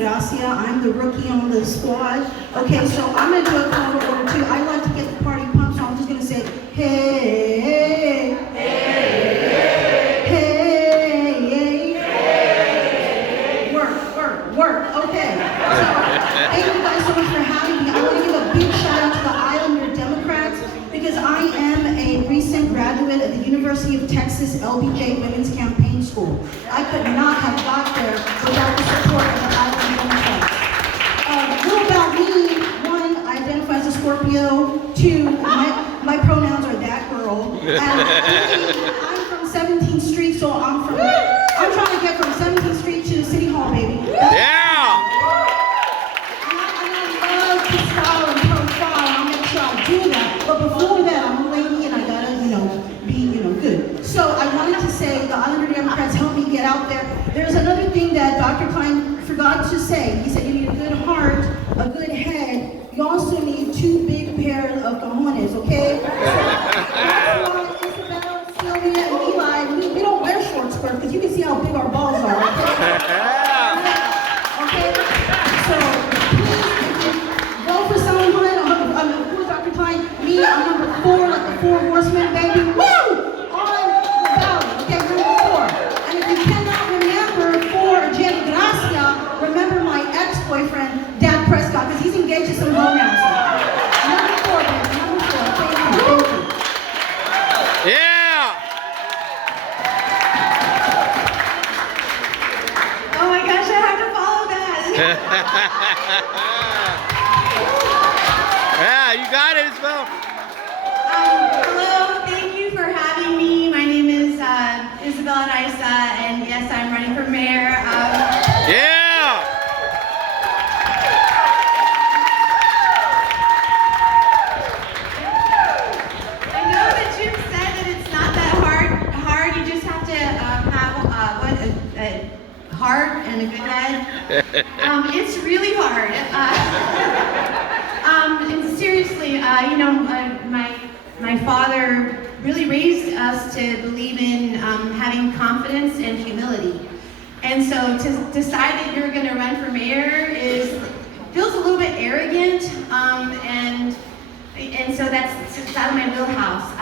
Gracia. I'm the rookie on the squad. Okay, so I'm going to do a call to order too. I like to get the party pumped, so I'm just going to say, hey, hey, hey, hey, hey, work. Okay, so thank you guys so much for having me. I want to give a big shout out to the Islander Democrats because I am a recent graduate of the University of Texas LBJ Women's Campaign School. I could not have got there without the support of the Islander Democrats. A little about me. One, I identify as a Scorpio. Two, my pronouns are that girl. And three, I'm from 17th Street, so I'm trying to get from 17th Street to City Hall, baby. Yeah! And I love to style and profile, and I'll make sure I do that. But before that, I'm a lady and I gotta, be, good. So I wanted to say the Islander Democrats helped me get out there. There's another thing that Dr. Klein forgot to say. He said you need a good heart, a good head. You also need two big pairs of cojones, okay? So that's why Isabel, Sylvia, and Eli, we don't wear short skirts because you can see how big our balls are, okay? Okay? So please, vote for someone who's Dr. Klein. Me, I'm number 4, like the 4 horsemen, baby. Woo! On the ballot, okay? Number 4. And if you cannot remember for Jenny Gracia, remember my ex-boyfriend, Dak Prescott, because he's engaged to some hoe now. Number 4, baby. Number 4. Thank you. Yeah! Oh my gosh, I have to follow that. Yeah, you got it, Isabel. Hello, thank you for having me. My name is Isabel Araiza, and yes, I'm running for mayor. Yeah! I know that Jim said that it's not that hard. You just have to have a heart and a good head. It's really hard. And seriously, my father really raised us to believe in having confidence and humility. And so to decide that you're going to run for mayor feels a little bit arrogant, and so it's out of my wheelhouse.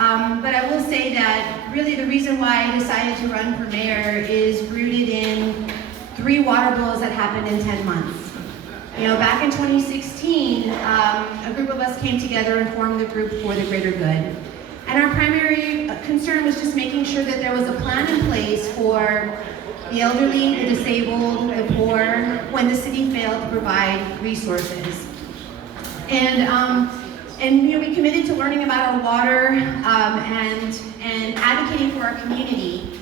But I will say that really the reason why I decided to run for mayor is rooted in 3 water bills that happened in 10 months. Back in 2016, a group of us came together and formed the group for the greater good. And our primary concern was just making sure that there was a plan in place for the elderly, the disabled, the poor, when the city failed to provide resources. And we committed to learning about our water and advocating for our community.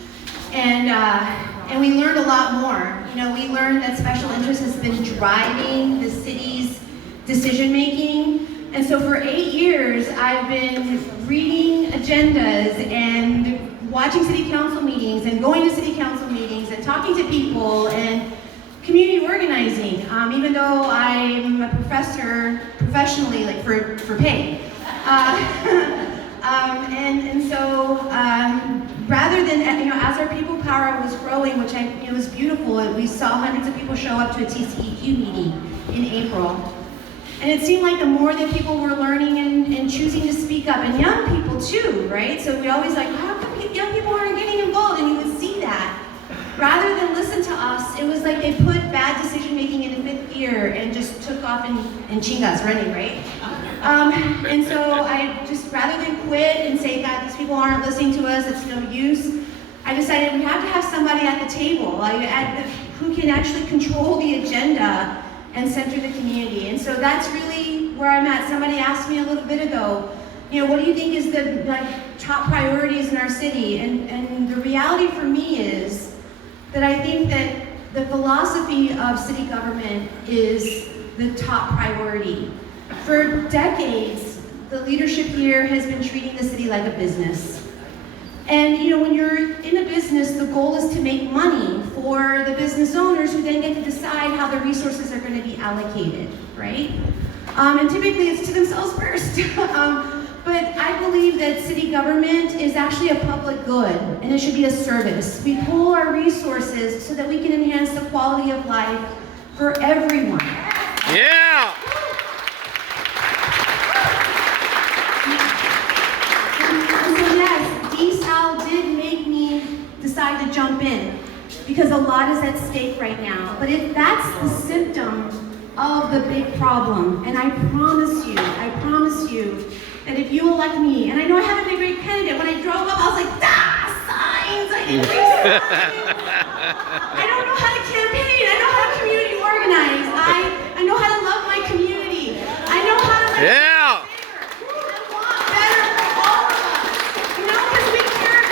And we learned a lot more. We learned that special interest has been driving the city's decision making. And so for 8 years, I've been reading agendas and watching city council meetings and going to city council meetings and talking to people and community organizing, even though I'm a professor professionally, like for pay. Rather than, as our people power was growing, which it was beautiful, we saw hundreds of people show up to a TCEQ meeting in April. And it seemed like the more that people were learning and choosing to speak up, and young people too, right? So we always how come young people aren't getting involved? And you would see that. Rather than listen to us, it was like they put bad decision making in 5th gear and just took off and chingas running, right? And so I just, rather than quit and say, God, these people aren't listening to us, it's no use, I decided we have to have somebody at the table who can actually control the agenda and center the community. And so that's really where I'm at. Somebody asked me a little bit ago, what do you think is the top priorities in our city? And the reality for me is that I think that the philosophy of city government is the top priority. For decades, the leadership here has been treating the city like a business. And when you're in a business, the goal is to make money for the business owners who then get to decide how the resources are going to be allocated, right? And typically it's to themselves first. But I believe that city government is actually a public good, and it should be a service. We pool our resources so that we can enhance the quality of life for everyone. Yeah. And so yes, DSAL did make me decide to jump in because a lot is at stake right now. But if that's the symptom of the big problem, and I promise you, that if you elect me, and I know I haven't been a great candidate, when I drove up, I was like, signs, I didn't read signs. I don't know how to campaign, I know how to community organize, I know how to love my community, I know how to Yeah. I want better for all of us, you know, because we care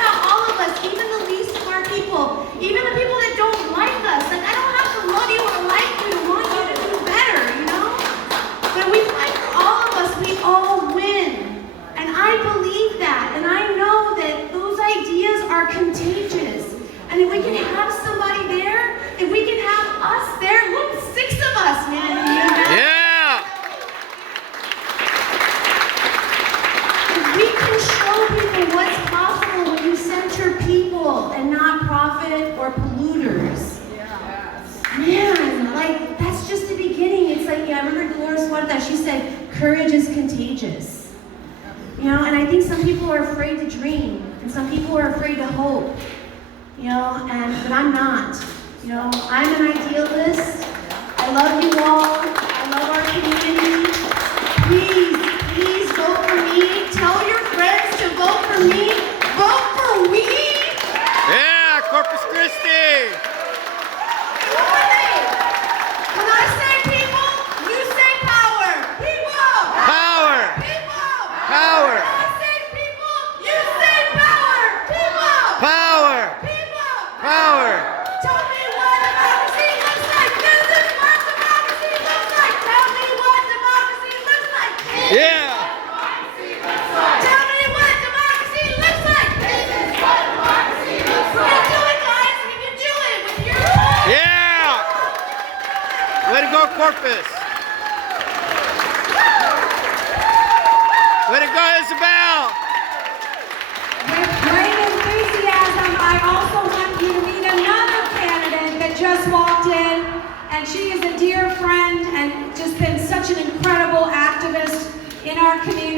about all of us, even the least of our people, even the people that don't like us. Like, I don't have to love you or like you to want you to do better, you know? But we fight for all of us, we all win. And I believe that, and I know that those ideas are contagious. And if we can have somebody there, if we can have us there, look, 6 of us, man. Yeah. If we can show people what's possible when you center people and not profit or polluters. Man, like, that's just the beginning. It's like, yeah, I remember Dolores Huerta, she said, courage is contagious. You know, and I think some people are afraid to dream, and some people are afraid to hope. You know, but I'm not. You know, I'm an idealist. I love you all. I love our community. Please vote for me. Tell your friends to vote for me. Vote for we. Yeah, Corpus Christi. When I say people, you say power. People. Power. People. Power. When I say people, you say power. People. Power. People. Power. Tell me what democracy looks like. This is what democracy looks like. Tell me what democracy looks like. Yeah. Tell me what democracy looks like. This is what democracy looks like. You can do it, guys. You can do it with your Yeah. Way to go, Corpus. Way to go, Isabel. With great enthusiasm, I also want you to meet another candidate that just walked in, and she is a dear friend and just been such an incredible activist in our community.